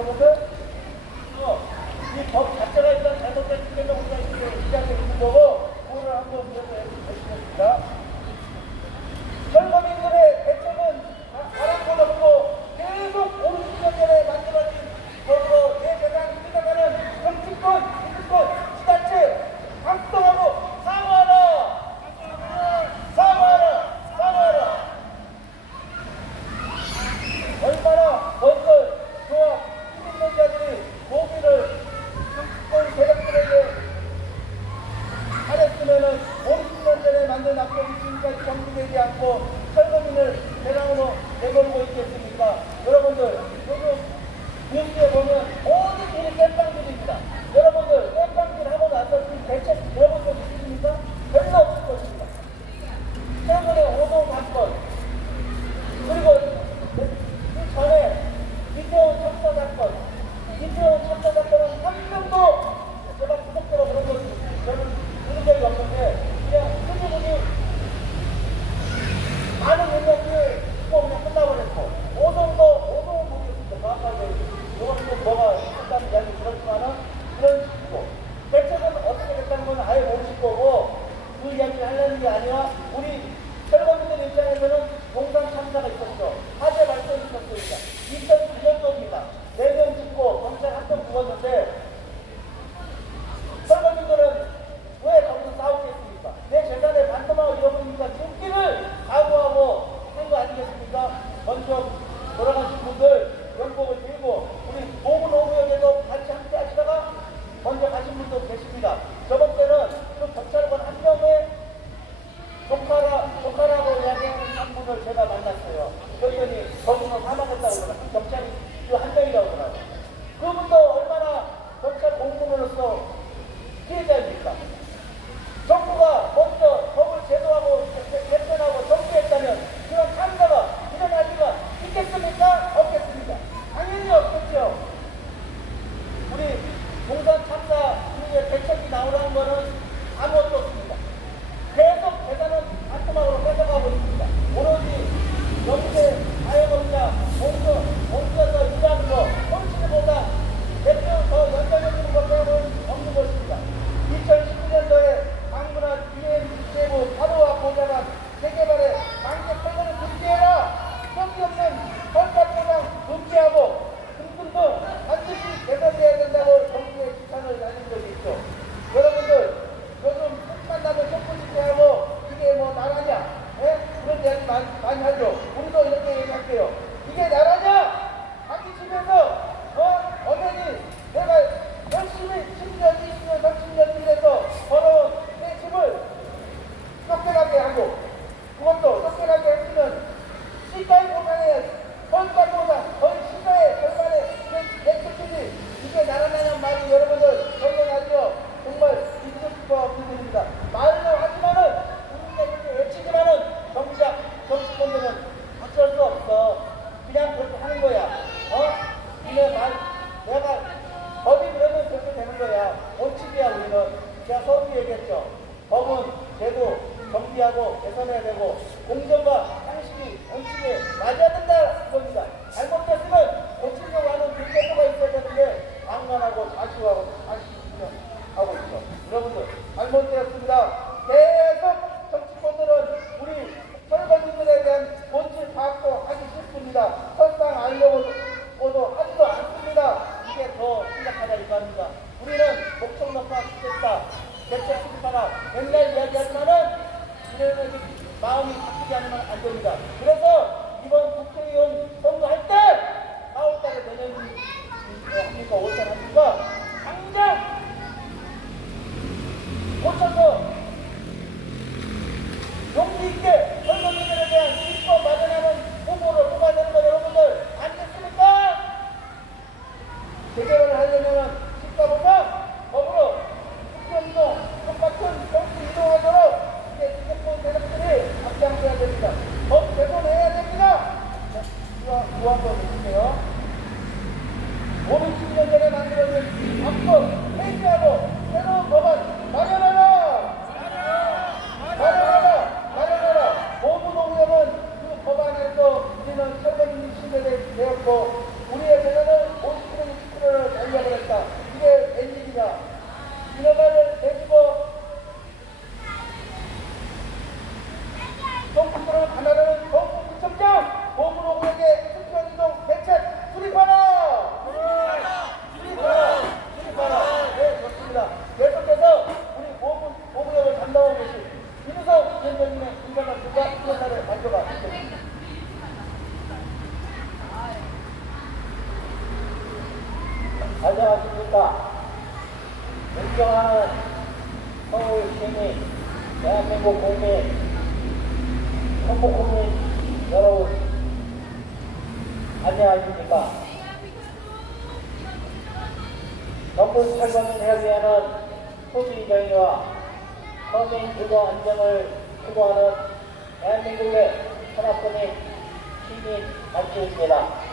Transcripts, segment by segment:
여러분들? 이 법 자체가 일단 잘못된 때문에 우리가 이 자리에 있는 거고, 그거를 한번 보시겠습니다. 젊은이들의 대책은 바람도 없고 계속 50년 전에 만들어진 법으로 내 재산을 뜯어가는 정치권, 기득권, 지자체 각성하고 사과하라! 사과하라! 사과하라! 얼마나 벌써 조합, 힘 있는 자들이 고기를 정치권 세력들에게 잘했으면은 50년 전에 만든 악법이 지금까지 정리되지 않고 철거민을 대상으로 내걸고 있겠습니까? 여러분들, 요즘 뉴스에 보면 모든 일이 땜빵질입니다. 여러분들, 땜빵질 하고 나서 그 대책 들어본 적 있습니까? 별로 없을 것입니다. 최근에 오동 사건, 그리고 그 전에 이태원 첩사 사건, 이태원 첩사 사건은 한 명도 제가 구속되고 그런 거 저는 들은 적이 없는데 그냥 흔히흔히 많은 인력이 또 그냥 끝나버렸고 오동은 모르겠습니다. 정확하게 이거는 뭐가 있었다는 이야기 들었지만은 그런 식이고 대책은 어떻게 됐다는 건 아예 모르실 거고 그 이야기를 하려는 게 아니라 우리 철거민들 입장에서는 공산 참사가 있었죠. 화재 발생이 있었습니다. 2009년도입니다. 4명 죽고 경찰 1명 죽었는데 철거민들은 왜 거기서 싸우겠습니까? 내 재산의 반토막을 잃어버리니까 죽기를 각오하고 한 거 아니겠습니까? 먼저 돌아가신 분들 명복을 빌고 우리 노무역에도 같이 함께 하시다가 먼저 가신 분도 계십니다. 저번 때는 그 경찰관 한 명의 조카라고 이야기하는 한 분을 제가 만났어요. 그랬더니 거기서 사망했다고 그러더라고요. 경찰이 그 한 명이라고 그러더라고요. 그분도 얼마나 경찰 공무원으로서 피해자입니까? 정부가 먼저 법을 제도하고 개편하고 정비했다면 그런 참사가 일어날 리가 있겠습니까? 없겠습니까? 당연히 없겠죠. 우리 공산 참사 이후에 대책이 나오라는 것은 아무것도 없습니다. 계속 재산은 반토막으로 뺏어가고 있습니다. 오로지 경제, 자영업자, 공수에서 일하는 거, 펀치보다 몇 명 더 연장해주는 것 때문에 없는 것입니다. 2019년도에 강분한 BM 사도와 보좌관 재개발에 강제 철거를 금지해라! 성의 없는 헐값보장 금지하고 등등등 반드시 개선돼야 된다고 정부에 지탄을 날린 적이 있죠. 여러분들, 요즘 만나면 촛불집회하고 이게 뭐 나라냐? 예? 그런 이야기 많이 하죠. 우리도 이렇게 얘기할게요. 이게 나라냐? 자기 집에서 어머니 내가 열심히 10년, 20년, 30년 일해서 벌어온 내 집을 쫓겨나게 하고 그것도 쫓겨나게 했으면 시가의 보상에 헐값보다 거의 시가의 절반의 내 책임이 이게 나라냐는 말이 여러분들 결론하죠. 정말 믿을 수가 없는 일입니다. 말로 하지만은 우리가 이렇게 외치지만은 정작 정치권들은 어쩔 수 없어. 그냥 그렇게 하는 거야. 니네 말 내가 법이 그러면 그렇게 되는 거야. 원칙이야 우리는. 제가 서울이 얘기했죠. 법은 제도 정비하고 개선해야 되고 공정과 상식이 원칙에 맞아야 된다 이겁니다. 잘못됐으면 고치려고 하는 그 제도가 있어야 되는데 방관하고 자시하고 하고 있죠. 여러분들 잘못되었습니다. 계속 정치권들은 우리 철거민들에 대한 본질 파악도 하기 싫습니다. 설상 알려고도 하지도 않습니다. 이게 더 심각하다 이거 합니다. 우리는 목청 넣고 하겠다. 대책 수립하라. 맨날 이야기하지만은 이런 마음이 바뀌지 않으면 안 됩니다. 그래서 이번 국회의원 선거할 때 4월달에 내년이 합니까? 5월달 합니까? 당장 고쳐서 용기 있게 철거민들에 대한 입법 마련하는 후보를 뽑아야 되는 거 여러분들 아니겠습니까? 재개발을 하려면 시가보상 법으로 국정이동 똑같은 정치 이동하도록 이게 지켜본 세력들이 앞장서야 됩니다. 법 개선해야 됩니다. 이거 한번 해주세요. 50년 전에 만들어진 악법 폐지하고 새로운 법안 마련하라! 마련하라! 모두 동의하면 그 법안에서 우리는 철거민이 신뢰되었고 우리의 재산을 50km 안녕하십니까. 존경하는 서울 시민, 대한민국 국민, 전국 국민 여러분, 안녕하십니까. 정부 철거를 하기 위한 소비 정의와 서민 주거 안정을 추구하는 대한민국의 산업군인 시민 단체입니다.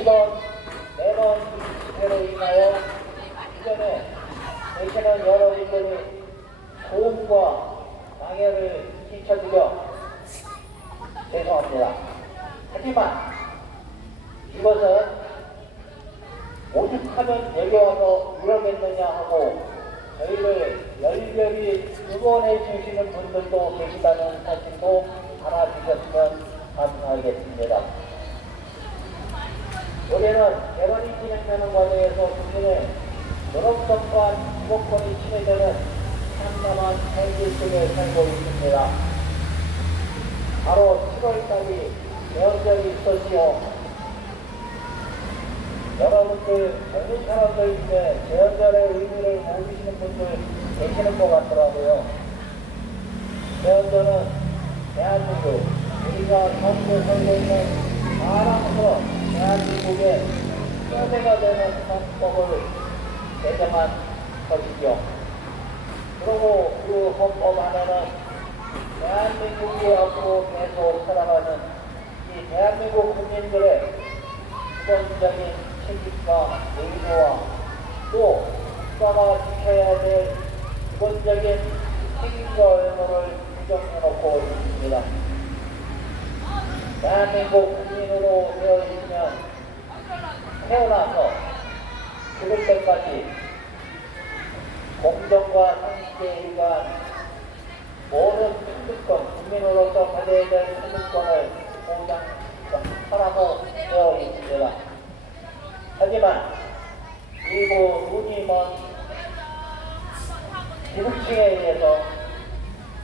이번 매번 집회로 인하여 이전에 대신은 여러 일들이 고음과 방해를 끼쳐드려 죄송합니다. 하지만 이것은 오죽하면 여기 와서 이러겠느냐 하고 저희를 열렬히 응원해 주시는 분들도 계시다는 사실도 알아주셨으면 감사하겠습니다. 올해는 개발이 진행되는 과정에서 국민의 노동성과 주거권이 침해되는 참담한 현실 속에 살고 있습니다. 바로 7월달이 대언절이 있었지요. 여러분들 젊은 사람들 중에 대언절의 의미를 모르시는 분들 계시는 것 같더라고요. 대언절은 대한민국, 우리가 현재 살고 있는 사람으로 대한민국의 뼈대가 되는 헌법을 제정한 것이죠. 그리고 그 헌법 안에는 대한민국이 앞으로 계속 살아가는 이 대한민국 국민들의 기본적인 책임과 의무와 또 국가가 지켜야 될 기본적인 책임과 의무를 규정해놓고 있습니다. 대한민국 국민으로 되어 있으면 태어나서 죽을 때까지 공정과 상식에 의한 모든 특권, 국민으로서 가져야 될 특권을 보장하라고 되어 있습니다. 하지만 일부 눈이 먼 기득층에 의해서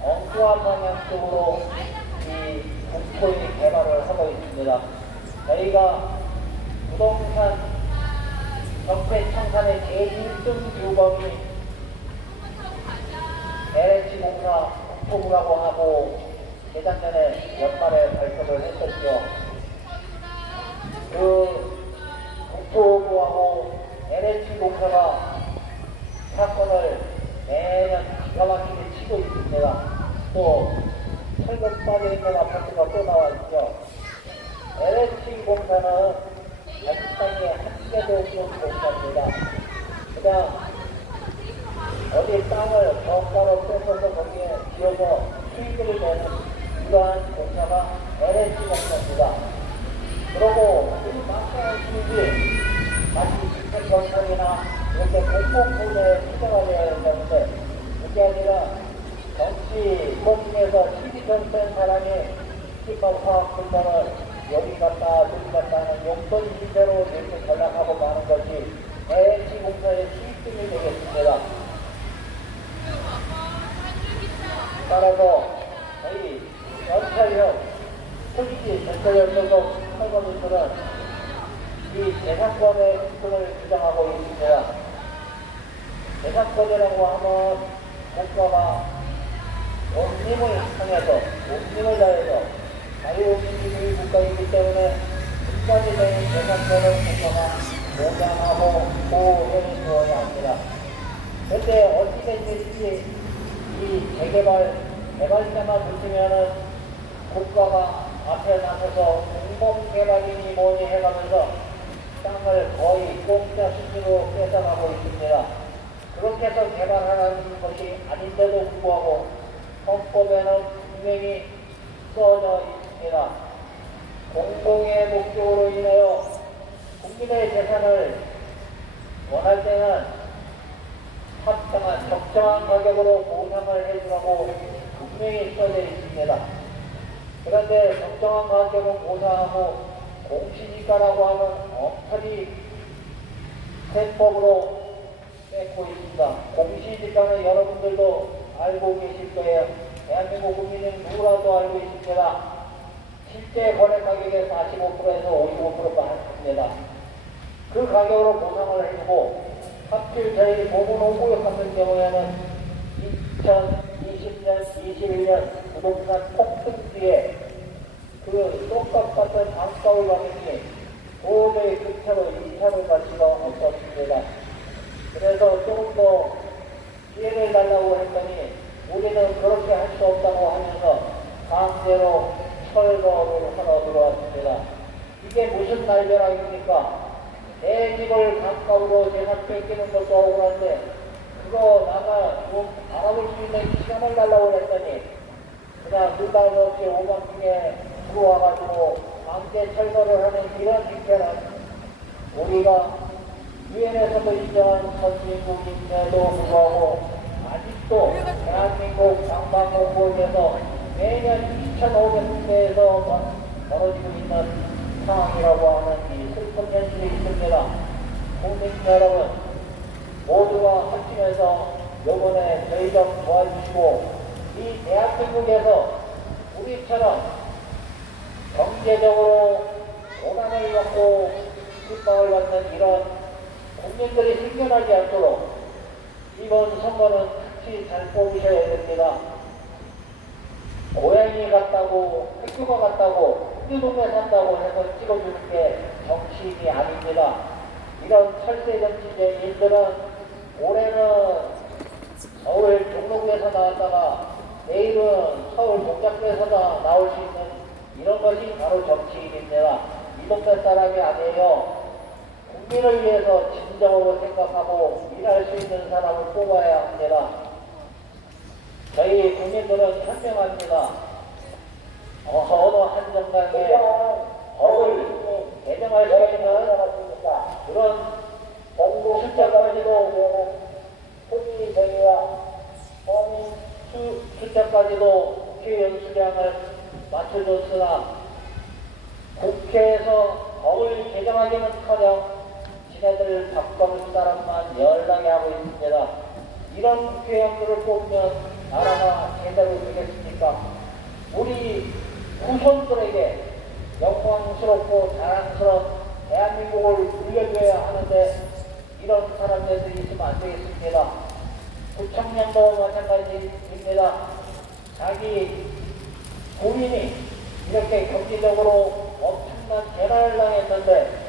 엉뚱한 방향 쪽으로 이 국토의 개발을 하고 있습니다. 저희가 부동산 정책 청산의 제1등 규범이 LH 공사 국토부라고 하고 재작년에 연말에 발표를 했었죠. 그 국토부하고 LH 공사가 사건을 매년 기가 막히게 치고 있습니다. 또 철근 빠져 있는 아파트가 또 나와 있죠. LH 공사는 아직까지 한 개도 없는 공사입니다. 그냥 어디 땅을 정가로 뺏어서 거기에 지어서 수익을 내는 이러한 공사가 LH 공사입니다. 그리고 이 막상한 수익이 마치 주택건설이나 이렇게 공공부에 투자가 되어야 되는데 그게 아니라 정치 공중에서 시기 정치한 사람이 기법 화학 분야를 여기 갔다 저기 갔다 하는 용돈 시대로 이렇게 전락하고 마는 것이 LH 공사의 수익등이 되겠습니다. 따라서 저희 연찰력, 토지지 전철력 소속 할머니들은 이 재산권의 특권을 주장하고 있습니다. 재산권이라고 하면 국가가 원림을 향해서, 원림을 다해서 자유민주주의 국가이기 때문에 국가에 대한 재산권을 국가가 보장하고 보호해 주어야 합니다. 그런데 어찌됐든지 이 개발자만 붙으면은 국가가 앞에 나서서 공공개발이니 뭐니 해가면서 땅을 거의 공짜 수준으로 뺏어가고 있습니다. 그렇게 해서 개발하는 것이 아닌데도 불구하고 헌법에는 분명히 써져 있습니다. 공공의 목적으로 인하여 국민의 재산을 원할 때는 합당한 적정한 가격으로 보상을 해주라고 분명히 써져 있습니다. 그런데 적정한 가격은 보상하고 공시지가라고 하는 엉터리 세법으로 뺏고 있습니다. 공시지가는 여러분들도 알고 계실 거예요. 대한민국 국민은 누구라도 알고 있습니다. 실제 거래 가격의 45%에서 55%가 합니다. 그 가격으로 보상을 해주고 하필 저희 모구농구역 같은 경우에는 2020년, 21년 부동산 폭등 뒤에 그 똑같은 반가울 가격이 도저히 그 차로 2차를 갈 수가 없었습니다. 그래서 조금 더 기회를 달라고 했더니 우리는 그렇게 할 수 없다고 하면서 강제로 철거를 하러 들어왔습니다. 이게 무슨 날벼락입니까? 내 집을 가까우로 제가 뺏기는 것도 억울한데 그거 나가 좀 알아볼 수 있는 시간을 달라고 했더니 그냥 느닷없이 오밤중에 들어와가지고 강제 철거를 하는 이런 집회는 우리가 유엔에서도 인정한 선진국임에도 불구하고 아직도 대한민국 방방곡곡에서 매년 2,500군데에서 벌어지고 있는 상황이라고 하는 이 슬픈 현실이 있습니다. 국민 여러분 모두가 합심해서 이번에 저희 좀 도와주시고 이 대한민국에서 우리처럼 경제적으로 고난을 받고 핍박을 받는 이런 국민들이 생겨나지 않도록 이번 선거는 특히 잘 뽑으셔야 됩니다. 고양이 같다고 학교가 같다고 우리 동네 산다고 해서 찍어주는 게 정치인이 아닙니다. 이런 철새 정치인들은 올해는 서울 종로구에서 나왔다가 내일은 서울 동작구에서 나올 수 있는 이런 것이 바로 정치인입니다. 이 동네 사람이 아니에요. 국민을 위해서 진정으로 생각하고 일할 수 있는 사람을 뽑아야 합니다. 저희 국민들은 현명합니다. 어느 한 정당에 법을 개정할 수 있는 그런 숫자까지도 소비 정의와 범인 숫자까지도 국회 연수량을 맞춰줬으나 국회에서 법을 개정하기는커녕 지네들 바꿔볼 사람만 연락이 하고 있습니다. 이런 국회의원들을 뽑으면 나라가 제대로 되겠습니까? 우리 후손들에게 영광스럽고 자랑스러운 대한민국을 물려줘야 하는데 이런 사람들이 있으면 안 되겠습니다. 구청장도 마찬가지입니다. 자기 부인이 이렇게 경제적으로 엄청난 재난을 당했는데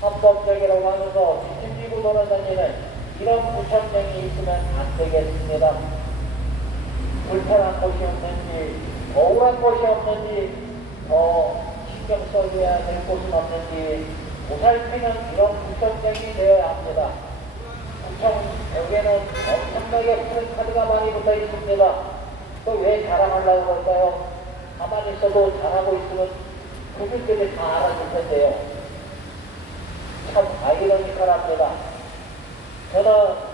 합법적이라고 하면서 뒤집고 돌아다니는 이런 구청장이 있으면 안 되겠습니다. 불편한 곳이 없는지 억울한 곳이 없는지 더 신경 써줘야 될 곳은 없는지 보살피는 이런 구청장이 되어야 합니다. 구청 벽에는 엄청나게 푸른 카드가 많이 붙어 있습니다. 또 왜 자랑하려고 그럴까요? 가만히 있어도 잘하고 있으면 그분들이 다 알아줄 텐데요. 참 아이러니컬합니다. 저는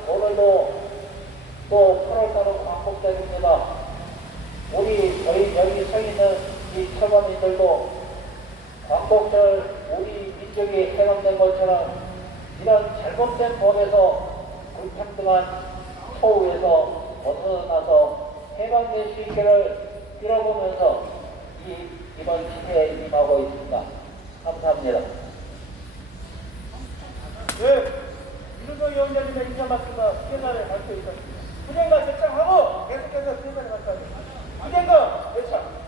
오늘도 또 8월달은 광복절입니다. 저희 여기 서 있는 이 철거민들도 광복절 우리 민족이 해방된 것처럼 이런 잘못된 법에서 불평등한 처우에서 벗어나서 해방될 수 있기를 빌어보면서 이번 집회에 임하고 있습니다. 감사합니다. 네, 이른거 위원장님의 인사 말씀과 시계단을 발표 있었습니다. 부정과 결정하고 계속해서 시계단을 발표하겠습니다. 부정과 결정.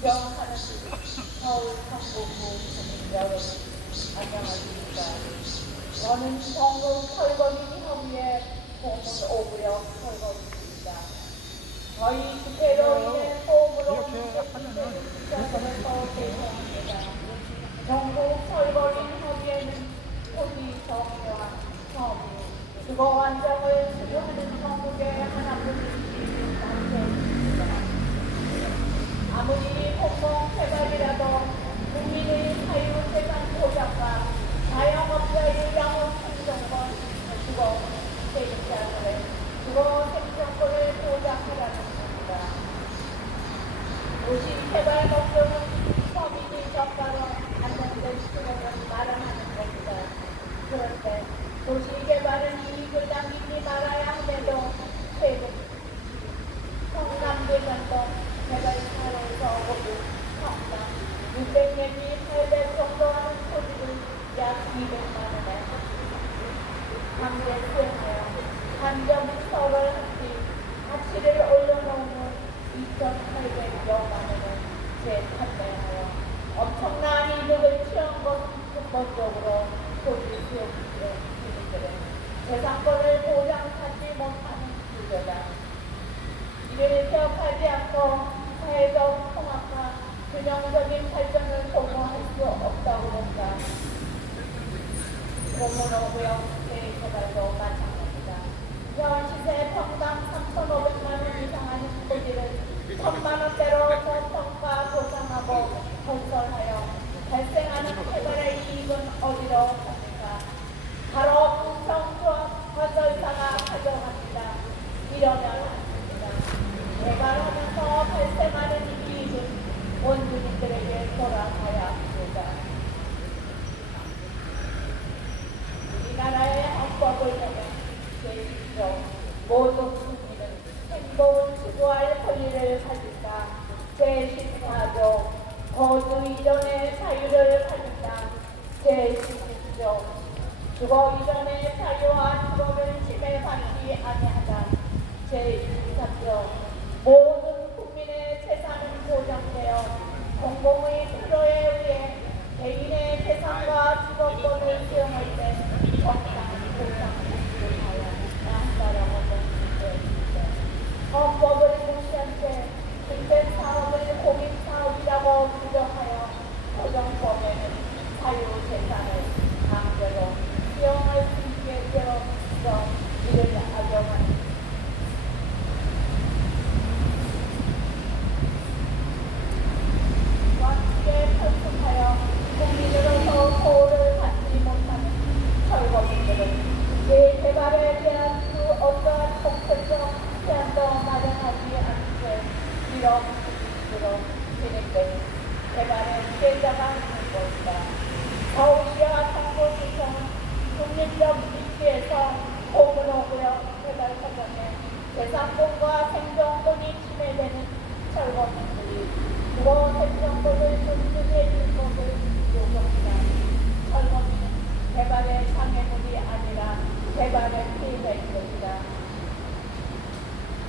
존경하는 서울 성북구 국민 여러분, 안녕하십니까. 저는 성북 설거지 협의회 고문 오구역 설거지입니다. 저희 집회로 인해 소음으로 시작하면서 죄송합니다. 전국 설거지 협의회는 소비 정교한 서민 주거 안정을 수료하는 전국의 하나뿐인 단체입니다. 아무리 공공 개발이라도 국민의 자유재산 보장과 자영업자의 영업 생존권, 주거 세입자들의 주거 생존권을 보장하라는 겁니다. 도시 개발 목적은 서민이 저가로 안정된 수요를 마련하는 겁니다. 그런데 도시 개발은 이익을 남기지 말아야 함에도 최근 성남대전동 개발사로서 모두 평당 600 내지 800 정도 하는 토지를 약 200만 원에 강제 수용하여 한정서를 한뒤 가치를 올려놓은 2,800여만 원을 재판매하여 엄청난 이득을 취한 것은 근본적으로 토지 수용자의 주민들은 재산권을 보장하지 못하는 구조다. 이를 기억하지 않고 사회적 통합과 균형적인 발전을 도모할 수 없다고 본다. 고문호구역 재개발도 마찬가지다. 현 시세 평당 3,500만 원 이상 하는 토지를 1,000만 원대로 저평가 보상하고 건설하여 발생하는 개발의 이익은 어디로 갑니까? 바로 공청조합 건설사가 가져갑니다. 이러면 안 됩니다. 개발하면서 발생하는 이익은 원주민들에게 돌아가야 합니다. 우리나라의 헌법을 보면 제1조 모든 국민은 행복을 추구할 권리를 가진다. 제14조 거주 이전의 자유를 가진다. 제16조 주거 이전의 자유와 주거를 침해받지 아니하다. 제23조 모든 국민의 재산은 보장되어 공공의 필요에 의해 개인의 재산과 주거권을 수용할 때 적당한 보상을 하여야 한다라고 되어 있습니다. 헌법을 무시한 채 주택사업을 공익사업이라고 규정하여 고정법에는 자유재산을 강제로 수용할 수 있게 되어 있어 이를 악용하는 편성하여 국민으로서 보호를 받지 못하는 철거민들은 재개발에 대한 그 어떠한 공표적 제한도 마련하지 않은 채 이런 식으로 진행되는 개발의 피해자가 있는 것이다. 서울시와 정부지청은 국민적 입지에서 고문호구역 개발 과정에 재산권과 생존권이 침해되는 철거민들이 주거 생존권을 존중해 줄 것을 요구합니다. 철거민은 개발의 장애물이 아니라 개발의 피해자인 것이다.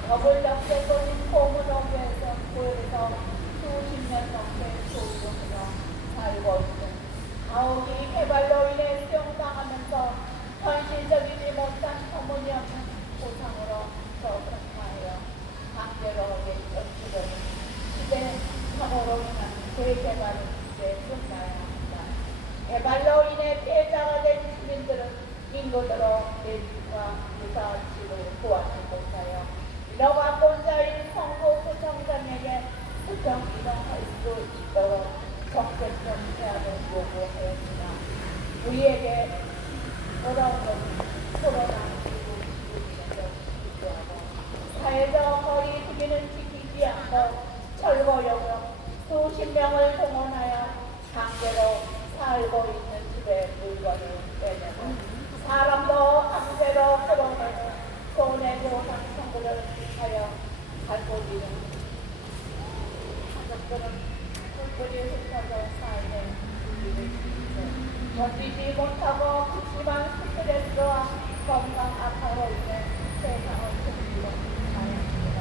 법을 적재권인 고문호구에서 수십 년 넘게 소유하며 살고 있는 가옥이 개발로 인해 수용당하면서 현실적이지 못한 터무니없는 보상으로 저평가하여 강제로 연주되는 시대 사고로 인한 재개발은 이제 끝나야 합니다. 개발로 인해 피해자가 된 시민들은 인구대로 내집과 유사치를 구하지 못하여 인허가 권자인 성북구청장에게 수평 이동할 수 있도록 정책적 제한을 요구하였으나 우리에게 돌아온 것은 코로나19로 기부하고 사회적 거리 두기는 지키지 않고 철거용역 수십 명을 동원하여 강제로 살고 있는 집에 물건을 빼내고 사람도 강제로 끌어내는 손해보상 청구를 하여 갈고리는 가족들은 뿔뿔이 흩어져 삶의 위기를 견디지 못하고 극심한 스트레스와 건강 악화로 인해 세상을 숨기고 다녔습니다.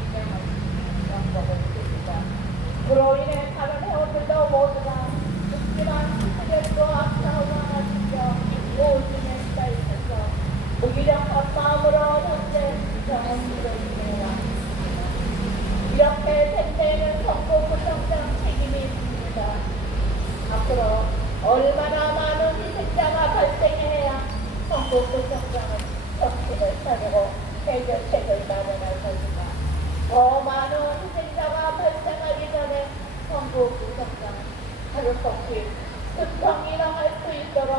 인정하는 영법을 씁니다. 그로 대생대는 성북구청장 책임이 있습니다. 앞으로 얼마나 많은 희생자가 발생해야 성북구청장은 정신을 차리고 해결책을 마련할 것인가. 더 많은 희생자가 발생하기 전에 성북구청장은 하루속히 수평이 일어날 수 있도록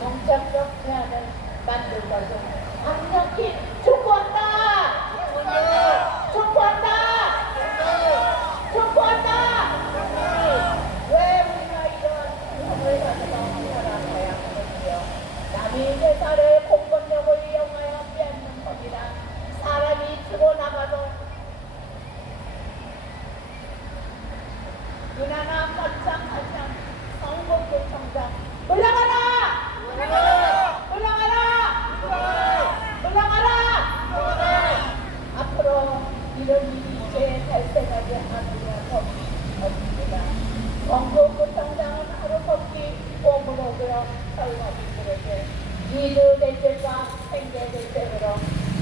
정책적 제안을 만들 것을 강력히 촉구한다! 촉구한다! 촉구한다! 왜 우리가 이런 행동을 가지고 살아가야 하는지요? 남이 제사를 공권력을 이용하여 빼앗는 법이라 사람이 죽어 나가도 유난한 깜짝깜짝 성북구청장 물러가라! 앞으로 이런 일이 이제 발생하지 않으려 법이 없습니다. 성북구청장은 하루속히 봄으로고요 설거지들에게 이주대책과 생계대책으로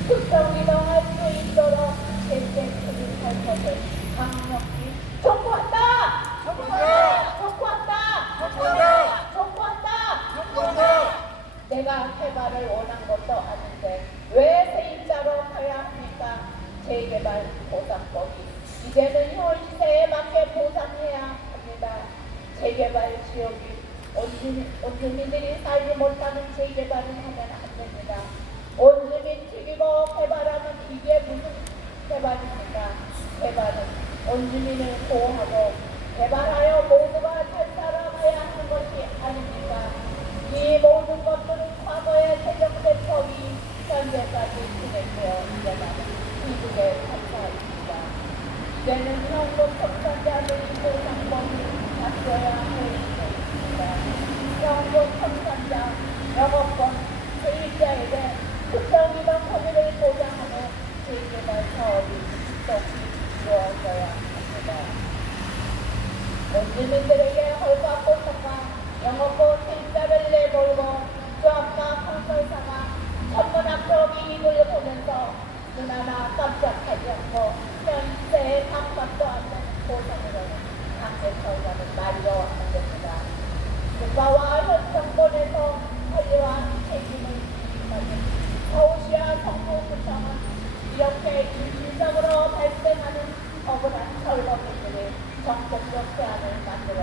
수평이동할 수 있도록 대책을 할 것을 강력히 촉구한다! 내가 개발을 원한 것도 아닌데 왜 세입자로 가야 합니까? 재개발 보상법이 이제는 현 시대에 맞게 보상해야 합니다. 재개발 지역이 온주민들이 살지 못하는 재개발을 하면 안 됩니다. 온주민 죽이고 개발하면 이게 무슨 개발입니까? 개발은 온주민을 보호하고 개발하여 모두가 잘 살아가야 하는 것이 아닙니까? 이 모든 것들은 과거에 제정된 법이 현재까지 진행되어 있잖아요. 이국의 판사입니다. 이제는 현금 청산자들이 보상법을 바뀌어야 할 것입니다. 현금 청산자, 영업권, 세입자에게 수평이동 권리를 보장하는 재개발 사업이 신속히 이루어져야 합니다. 원주민들에게 헐값보상과 영업권 세입자를 내몰고 조합과 건설사가 천문학적 이익을 보면서 눈 하나 깜짝하지 않고 현세에 감각도 않는 보상으로는 강제 처리하는 말이어 안 됩니다. 국가와 현 정권에서 관리와 책임을 지는 서울시와 성북구청은 이렇게 일시적으로 발생하는 억울한 철거민들의 정책적 제안을 만들어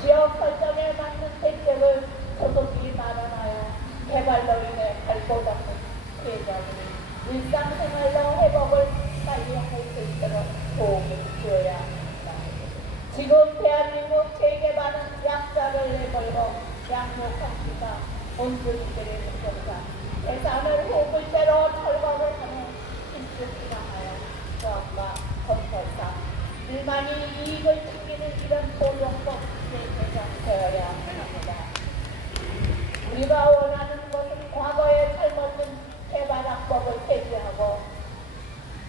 지역 설정에 맞는 대책을 조속히 마련하여 개발로 인해 발포받는 피해자들이 일상생활로 회복을 빨리 할 수 있도록 도움을 주어야 합니다. 지금 대한민국 재개발은 약자를 내걸고 양육합니다. 온주민들의 문제가 재산을 후불대로 철거를 하는 신축기관하여 조합과 건설사 일만이 이익을 챙기는 이런 고용법 제정되어야 합니다. 우리가 원하는 것은 과거에 잘못된 개발학법을 폐지하고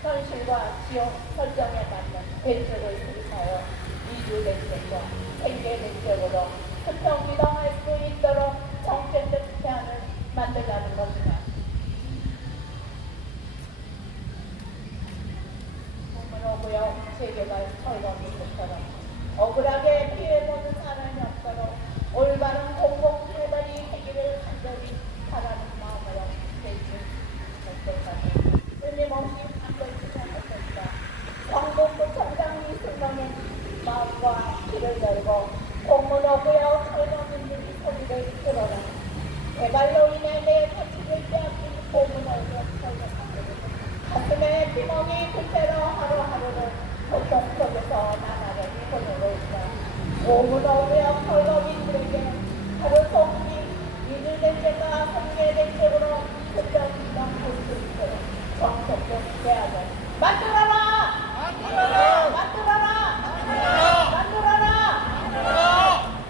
현실과 지역 설정에 맞는 대책을 수립하여 이주대책과 생계대책으로 수평이동할 수 있도록 정책적 제안을 만들라는 겁니다. 국민호구역 재개발 철거민들처럼 억울하게 피해보는 사람이 없도록 올바른 공공개발이 되기를 간절히 바라는 마음으로 대주할 때까지 끊임없이 반복해야 할 것이다. 성북구청장 이승만은 마음과 귀를 열고 공문호구역 철거민들의 소리를 들어라. 개발로 인해 내 가치를 빼앗긴 공문호구역 철거민들은 가슴에 피멍이 그대로 하루하루를 고통 속에서 나날을 보내고 있다. 공문호구역 철거민들에게는 하루속히 이주대책과 생계대책으로 특별기관 할 수 있도록 정책적 제안을 만들어라!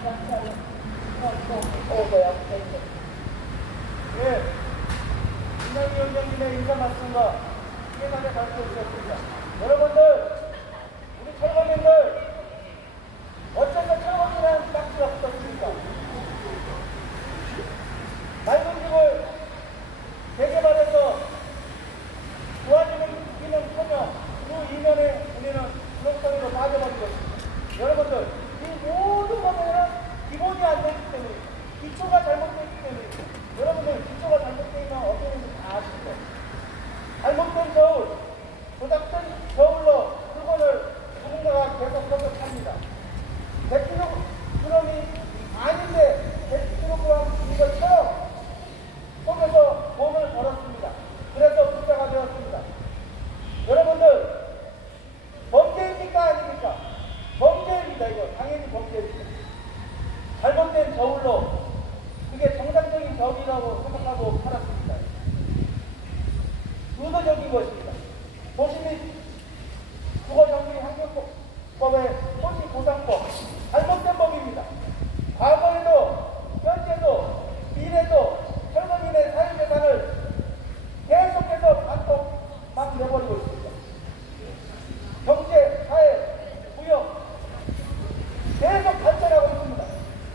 전철은 성북오구역 대책. 예, 김영위원장님의 인사 말씀과 시간에 발표했습니다. 여러분들, 우리 철거민들 어째서 철거민이라는 딱지가 붙었습니까? 맑은 집을 재개발해서 좋아지는 기는커녕 그 이면에 조작된 저울로 그거를 누군가가 계속 공격합니다. 100kg이 아닌데 100kg인 것처럼 속에서 몸을 걸었습니다. 그래서 부자가 되었습니다. 여러분들, 범죄입니까 아닙니까? 범죄입니다. 이거 당연히 범죄입니다. 잘못된 저울로 그게 정상적인 저울이라고 생각하고 살았습니다. 의도적인 것입니다. 도시 및 주거정비환경법의 토지보상법, 잘못된 법입니다. 과거에도 현재도 미래도 철거민의 사유재산을 계속해서 반복 막 내버리고 있습니다. 경제, 사회, 무역 계속 발전하고 있습니다.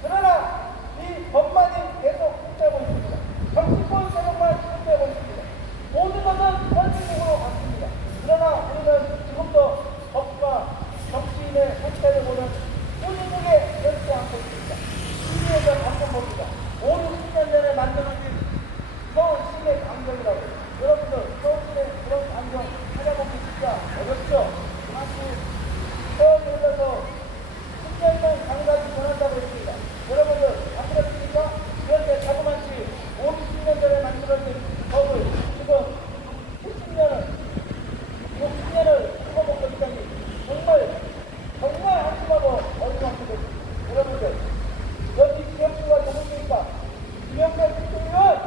그러나 이 법만이 계속 흡수하고 있습니다. 정치권 세력만 흡수하고 있습니다. 모든 것은 현실적으로 갔습니다. 그러나 우리는 지금도 법과 정치인의 선택을 보는 꾸준하게 열지 않고 있습니다. 시위에서 바꿔봅니다. 5, 60년 전에 만들어진 서울 시내 강정이라고. 여러분들, 서울 시내 그런 강정 찾아보기 진짜 어렵죠? 사실 처음 열려서 10년간 강가지 전한다고 했습니다. 여러분들, 안 그렇습니까? 그런데 자그마치 5, 60년 전에 만들어진 법을 지금 70년을, 60년을 죽어먹고 있다니 정말 한심하고 어이없게 됐습니다. 여러분들, 여기 지역수가 누구입니까? 김영대 국회의원,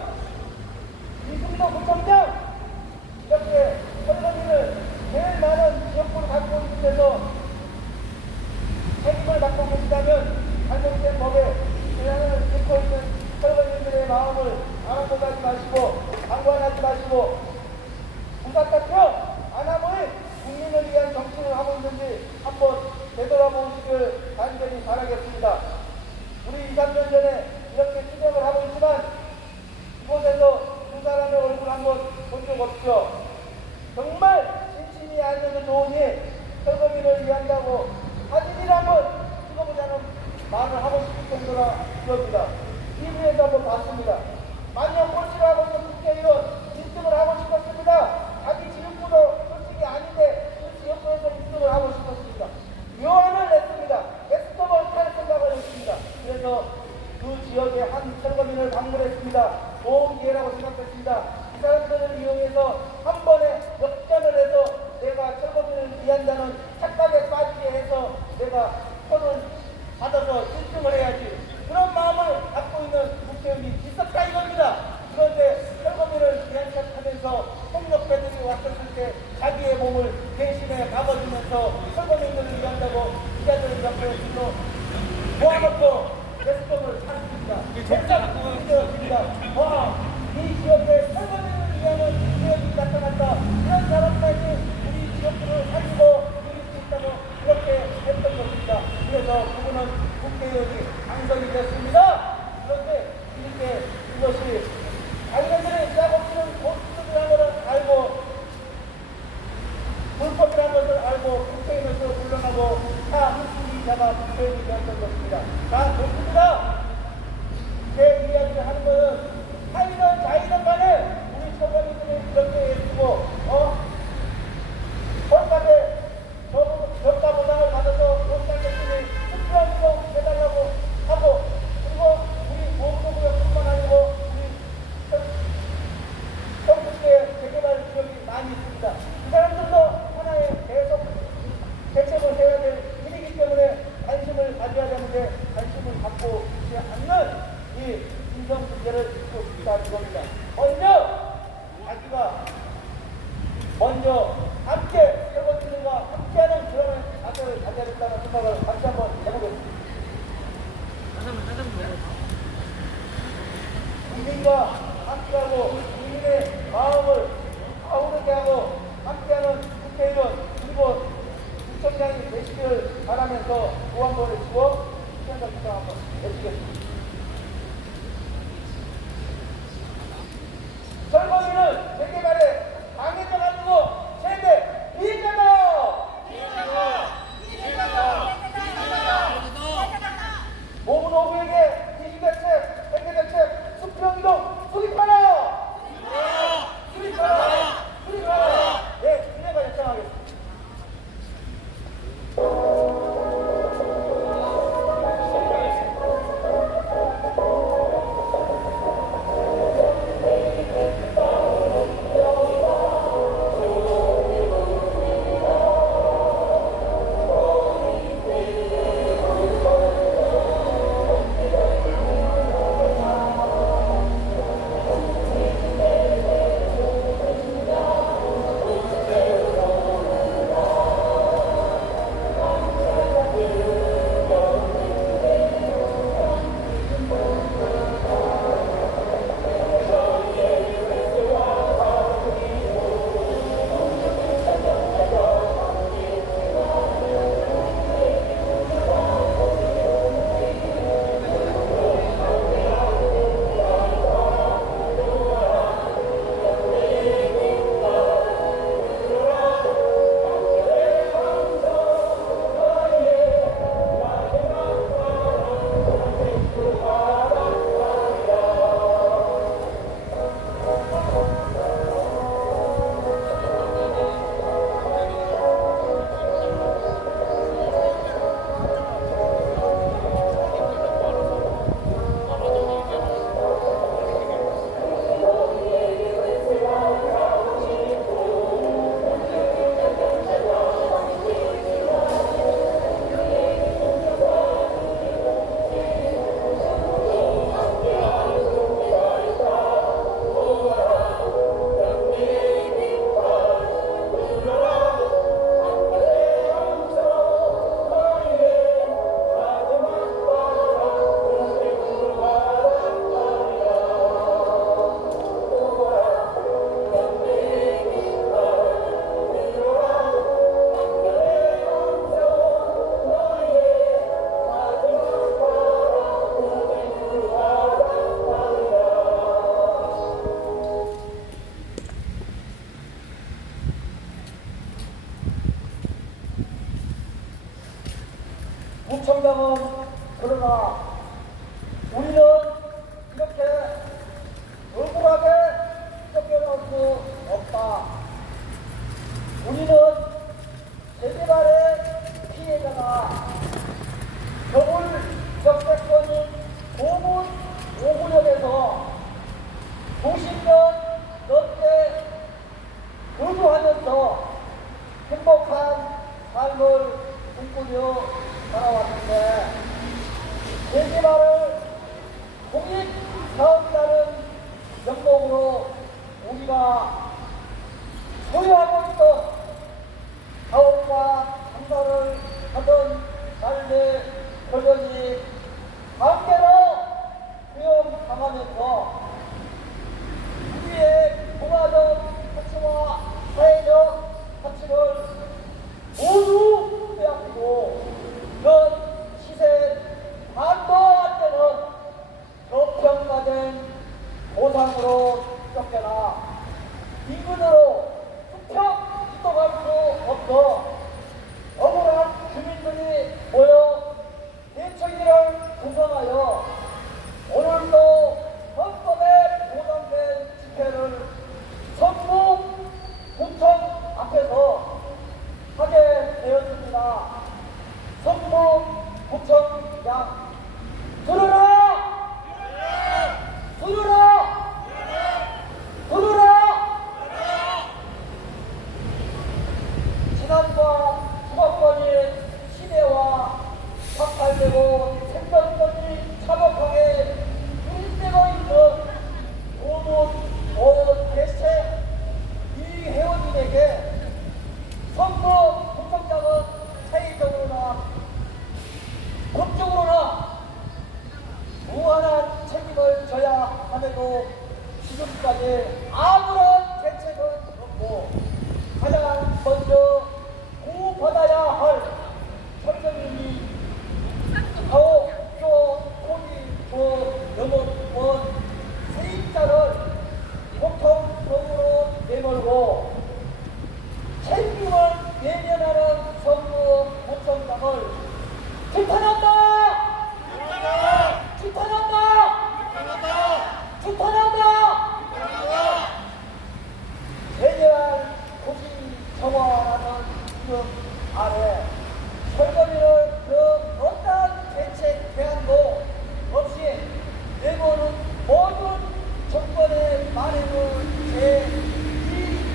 이승도 구청장, 이렇게 선거민을 제일 많은 지역구를 갖고 있는 데서 책임을 맡고 계시다면 잘못된 법에 재앙을 듣고 있는 선거민들의 마음을 아랑곳하지 마시고 방관하지 마시고 부사타표 아나무인 국민을 위한 정치를 하고 있는지 한번 되돌아보시길 간절히 바라겠습니다. 우리 2, 3년 전에 이렇게 투쟁을 하고 있지만 이곳에서 두 사람의 얼굴 한번 본 적 없죠. 정말 진심이 아니어도 좋으니 설거민을 위한다고 사진이를 한번 찍어보자는 말을 하고 싶을 정도라 그럽니다. TV에서 한번 봤습니다. 만년 꼴찌를 하고 있는 국회의원 1등을 하고 싶었습니다. 자기 지역구도 솔직히 아닌데 그 지역구에서 1등을 하고 싶었습니다. 요한을 냈습니다. 에스토벌 탈 생각을 했습니다. 그래서 그 지역의 한 선거민을 방문했습니다. 좋은 기회라고 생각했습니다. 이 사람들을 이용해서 한 번에 역전을 해서 내가 선거민을 위한다는 착각에 빠지게 해서 내가 표를 받아서 1등을 해야지. 그런 마음을 갖고 있는 국회의원이 있었다 이겁니다. 그런데 선거민을 위한 척하면서 폭력배들이 왔었을 때 자기의 몸을 대신에 막아주면서 선거민들을 위한다고 기자들 옆에 불러 모아놓고 데스크톱을 찾습니다. 생각되었습니다. 이 지역에 선거민을 위하는 지역이 나타났다. 이런 사람까지 우리 지역구를 살리고 누릴 수 있다고 그렇게 했던 것입니다. 그래서 그분은 국회의원이 당선이 됐습니다. 그런데 이렇게 이것이 자기네들이 짜고치는 고스톱이라는 것을 알고 불법이라는 것을 알고 국회의원에서 물러나고 다 한순위자가 국회의원이 되었던 것입니다. 자, 좋습니다. 제 이야기를 하는 것은 하이든 자이든 간에 우리 선거민들이 이렇게 애쓰고 헐값에 저가 보상을 받아서 못살겠으니 특별비용 해달라고 하고 그리고 우리 보호구역뿐만 아니고 우리 경북대 재개발 지역이 많이 있습니다. 이 사람들도 하나의 계속 대책을 해야 될 일이기 때문에 관심을 가져야 되는데 관심을 갖고 있지 않는 이 인성 문제를 짚고 싶다 이겁니다. 먼저 함께 설거지들과 함께하는 그런 자세를 가져야 된다는 생각을 다시 한번 해보겠습니다. 국민과 함께하고 국민의 마음을 아우르게 하고 함께하는 국회의원 그리고 구청장이 되시기를 바라면서 구한번 해주고 시간과 기상 한번 해주겠습니다. 설거지는 재개발에 강해져가지고 세계 비자다! 모든 오구에게 이주대책, 생계대책, 수평이동 수립하라! 수립하라! 수립하라! 구청장은 그러나 우리는 이렇게 억울하게 쫓겨날 수 없다. 우리는 재개발의 피해자가 겨울 역세권인 고문 5구역에서 90년 넘게 거주하면서 행복한 삶을 꿈꾸며 살아왔는데 재개발을 공익사업이라는 명목으로 우리가 소유하고 있던 사업과 장사를 하던 삶의 결연이 함께로 수용당하면서 우리의 문화적 가치와 사회적 가치를 모두 빼앗기고 그런 시세 반도 안 되는 저평가된 보상으로 쫓겨나 인근으로 툭툭 이동할 수 없어 억울한 주민들이 모여 대책위를 구성하여 오늘도 헌법에 보장된 집회를 성북 구청 앞에서 하게 되었습니다. 성북 구청장 들어라! 들어라! 들어라! 지난번 주거권이 시대와 삭발되고 생존권이 차곡하게 밀대고 있는 모든 대책 이 회원님에게 성북 구청장은 사회적으로나 법적으로나 무한한 책임을 져야 함에도 지금까지 아무런 대책은 없고 가장 먼저 구받아야 할 선생님이 아홉 조 코디 넘은 세입자를 보통법으로 내몰고 책임을 외면하는 정부 구청장을 비판한다! 비판한다! 비판한다! 대대한 고시 정화라는 이름 아래 설거지를 그 어떠한 대책 대안도 없이 내모는 모든 정권의 말에는 제2,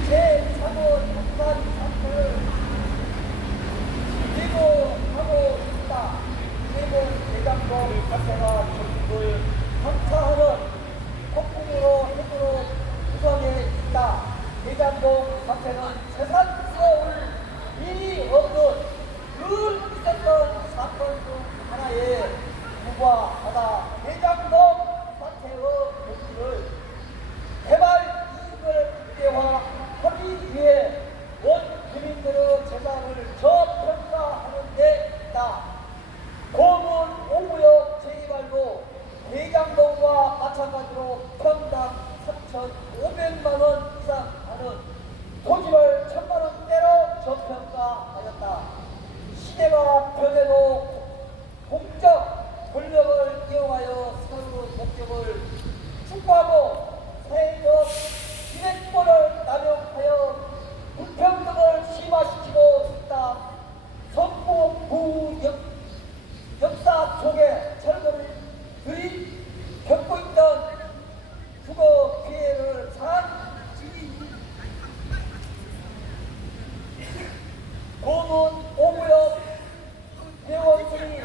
제3의 협상 상태를 제공하고 있다. 일본 대장동 사태가 전국을 감차하는 폭풍으로 핵으로 구성해 있다. 대장동 사태는 세상스러울 일이 없는 늘 있었던 사건 중 하나에 불과하다. 대장동 사태의 문제를 개발 이익을 극대화하기 위해 원 주민들의 재산을 저평가하는 데 있다. 고문 5구역 재개발도 대장동과 마찬가지로 평당 3,500만 원 이상 하는 토지를 1,000만 원대로 저평가하였다. 시대가 변해도 공적 권력을 이용하여 서로 목적을 축구하고 사회적 기획권을 남용하여 불평등을 심화시키고 있다. 성북구 역사 속에 철거들이 겪고 있던 주거 피해를 산 고문 5구역 회원들이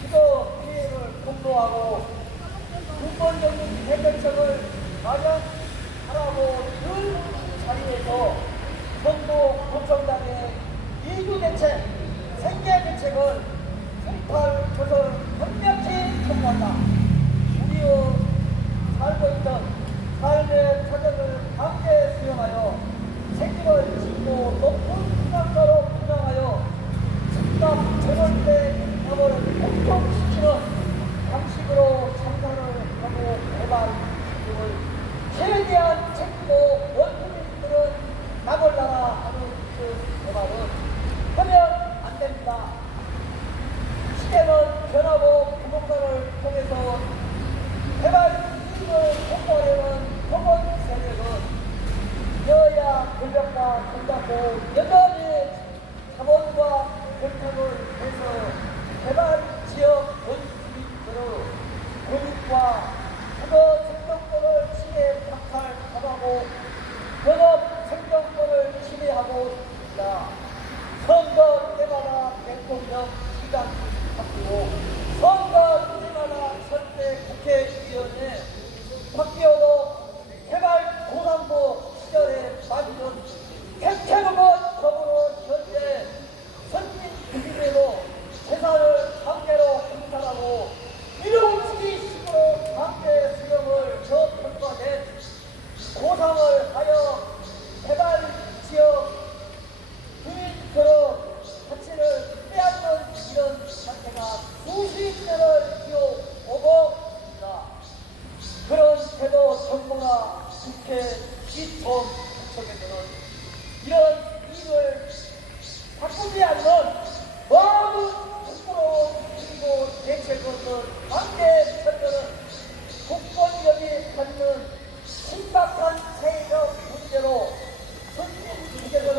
주거 피해를 공로하고 근본적인 해결책을 마련하라고 늘 자리에서 성북 구청장의 이주 대책, 생계 대책을 성팔 것을 현명히 청구한다. 우리의 살고 있던 삶의 차적을 함께 수용하여 책임을 지고 높은 수단으로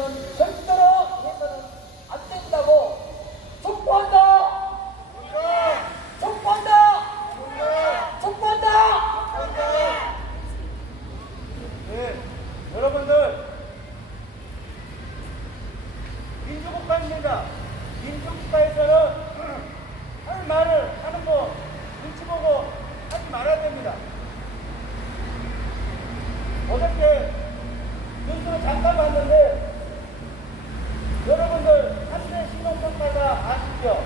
이거는 절대로 해서는 안 된다고 촉구한다! 촉구한다! 촉구한다! 네, 여러분들 민주국가입니다. 민주국가에서는 할 말을 하는 거 눈치 보고 하지 말아야 됩니다. 어저께 뉴스를 잠깐 봤는데 여러분들 한대 신용평가사 아시죠?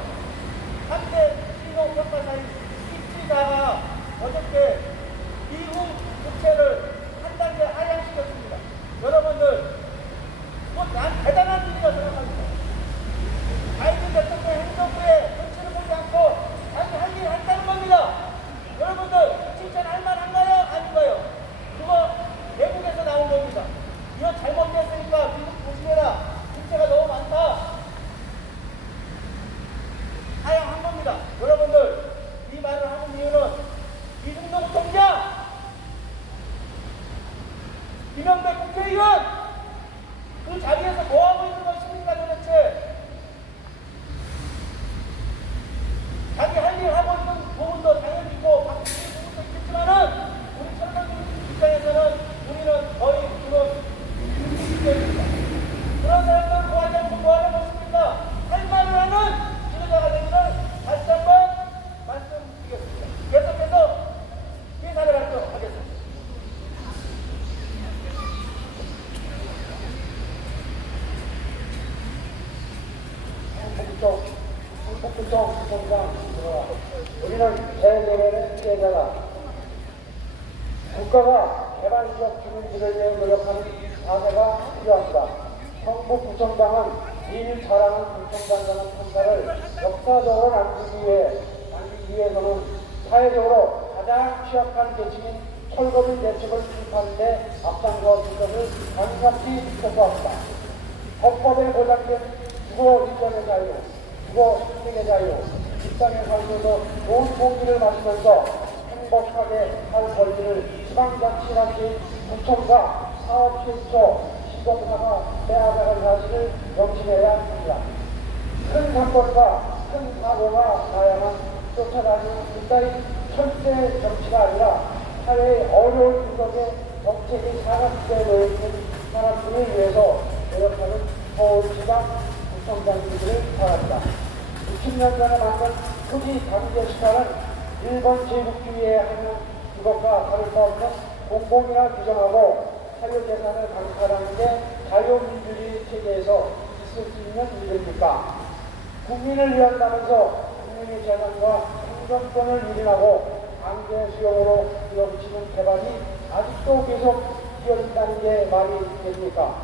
한대 신용평가사인 입지사가 어저께 미국 국채를 한 단계 하향시켰습니다. 여러분들 난 대단한 일이라고 생각합니다. 바이든 대통령 행정부의 눈치를 보지 않고 자기 할 일을 한다는 겁니다. 여러분들 칭찬할 만한가요? 아닌가요? 그거 외국에서 나온 겁니다. 이거 잘못됐으니까 미국 조심해라. 국채가 너무 많다. 하향한 겁니다. 여러분들 이 말을 하는 이유는 이중동 총장, 김영배 국회의원 그 자리에서 뭐하고 있는 것입니까 도대체? 자기 할 일 하고 있는 부분도 당연히 있고 바뀌는 부분도 있겠지만은 우리 철거민 입장에서는 우리는 거의 그런 민주주의입니다. 그런 사람들 구하지 않고 뭐하는 것입니까? 할 말을 하는 지도자가 되기를 다시 한번 말씀드리겠습니다. 계속해서 인사를 하도록 하겠습니다. 북부청 부총장 우리는 대개발의 피해자다. 국가가 개발지역 주민들을 위해 노력하는 자세가 필요합니다. 성북구청장은 일 잘하는 구청장이라는 평가를 역사적으로 남기기 위해서는 사회적으로 가장 취약한 계층인 철거비 대책을 수립하는 데 앞장서 줄 것을 강력히 촉구합니다. 헌법에 보장된 주거 이전의 자유, 주거 선택의 자유, 직장에 살면서 좋은 공기를 마시면서 행복하게 할 권리를 지방자치단체인 구청과 사업실처, 시공사가 빼앗아갈 사실을 명심해야 합니다. 큰 사건과 큰 사고가 나야만 쫓아다니는 이따위 철새 정치가 아니라 사회의 어려운 구석에 정책이 사각지대에 놓여있는 사람들을 위해서 노력하는 서울시장 구청장님들을 바랍니다. 60년 전에 만든 토지 단계시설은 일본 제국주의에 하는 그것과 다를 바 없는 공공이라 규정하고 사유재산을 강탈하는 게 자유민주주의 체계에서 있을 수 있는 일입니까? 국민을 위한다면서 국민의 재산과 행정권을 유린하고 강제 수용으로 이어지는 개발이 아직도 계속 이어진다는 게 말이 됩니까?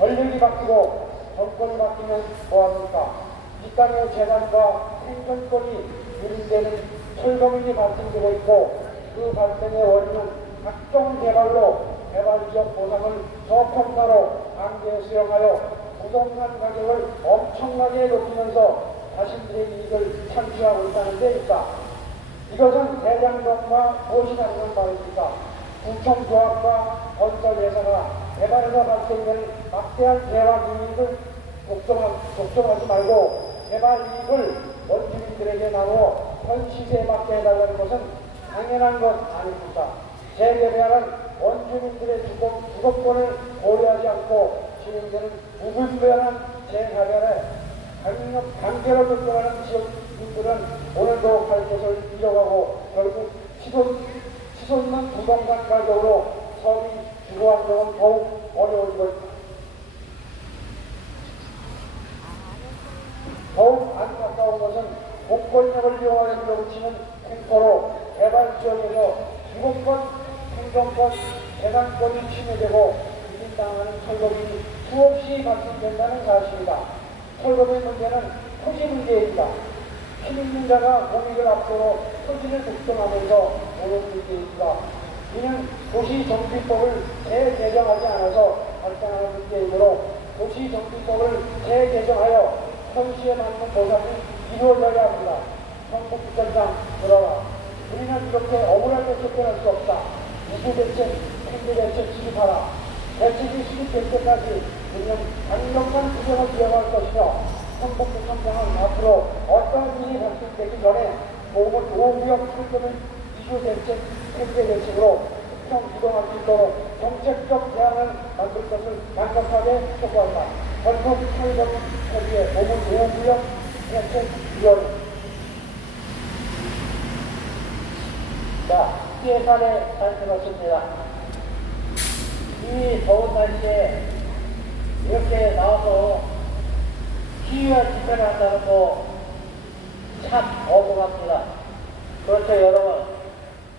권력이 바뀌고 정권이 바뀌면 뭐합니까? 이 땅의 재산과 생존권이 유린되는 철거민이 발생되고 있고 그 발생의 원인은 각종 개발로 개발지역 보상을 저평가로 강제 수용하여 부동산 가격을 엄청나게 높이면서 자신들의 이익을 창출하고 있다는 데입니다. 이것은 대장동과 무엇이 다른 말입니까? 구청조합과 건설회사가 개발에서 발생되는 막대한 개발 이익을 독점하지 말고 개발 이익을 원주민들에게 나누어 현 시세에 맞게 해달라는 것은 당연한 것 아닙니까? 재개발은 원주민들의 주거권을 고려하지 않고 진행되는 무분별한 재개발에 강제로 접근하는 지역민들은 오늘도 갈 곳을 잃어가고 결국 치솟는 부동산 가격으로 서민 주거 환경은 더욱 어려워지고 있습니다. 더욱 안타까운 것은 공권력을 이용하여 밀어붙이는 횡포로 개발지역에서 주거권, 행정권, 재산권이 침해되고 유린당하는 철거비 수없이 발생된다는 사실이다. 철거비 문제는 토지 문제입니다. 힘 있는 자가 공익을 앞세워 토지를 독점하면서 오는 문제입니다. 이는 도시정비법을 재개정하지 않아서 발생하는 문제이므로 도시정비법을 재개정하여 현시에 맞는 보상이 이루어져야 합니다. 성북구청장 돌아와. 우리는 이렇게 억울하게 쫓겨날 수 없다. 우수 대책, 행정 대책 수립하라. 대책이 수립될 때까지 우리는 강력 성북구 성장은 앞으로 어떤 일이 발생되기 전에 보험을 도구역 출근을 이주 대책 현재 대책으로 수평 이동할 수 있도록 정책적 대안을 만들 것을 강력하게 촉구한다. 전국 철거 처리의 보험 도구역 대책위원회. 자, 예산에 살펴봤습니다. 이 더운 날씨에 이렇게 나와서 시위와 집회를 한다는 거 참 억울합니다. 그렇죠, 여러분.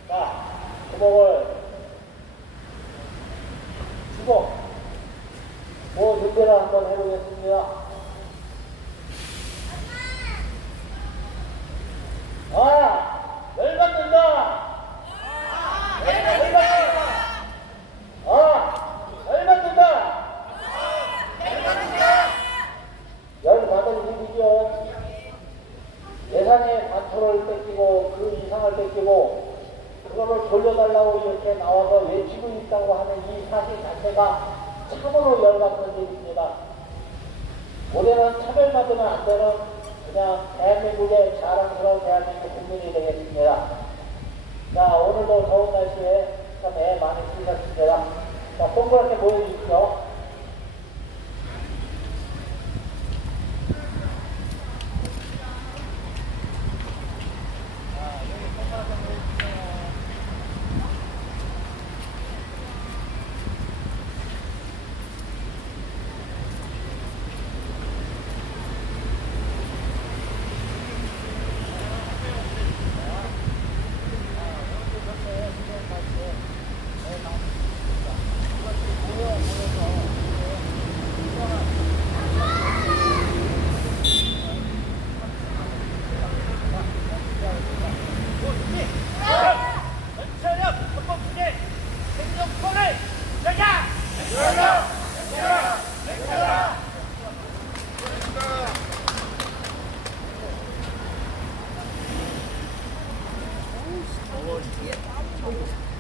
자, 주먹을 주먹 뭐 준비를 한번 해보겠습니다. 열받는다. 열받을 일이죠. 예산의 과토를 뺏기고 그 이상을 뺏기고 그거를 돌려달라고 이렇게 나와서 외치고 있다고 하는 이 사실 자체가 참으로 열받는 일입니다. 올해는 차별받으면 안 되는 그냥 대한민국의 자랑스러운 대한민국 국민이 되겠습니다. 자, 오늘도 더운 날씨에 참 애 많이 쓰셨습니다. 자, 동그랗게 보여주십시오. 오,